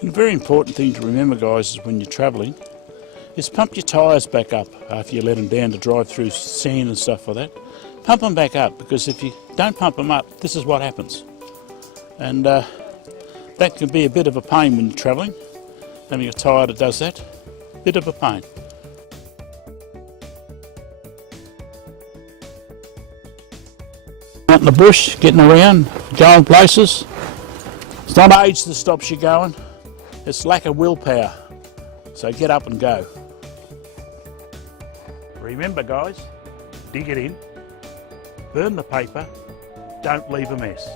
And a very important thing to remember, guys, is when you're travelling, is pump your tyres back up after you let them down to drive through sand and stuff like that. Pump them back up, because if you don't pump them up, this is what happens. And that can be a bit of a pain when you're travelling. Having a tyre that does that, bit of a pain. Out in the bush, getting around, going places. It's not age that stops you going, it's lack of willpower. So get up and go. Remember, guys, dig it in, burn the paper, don't leave a mess.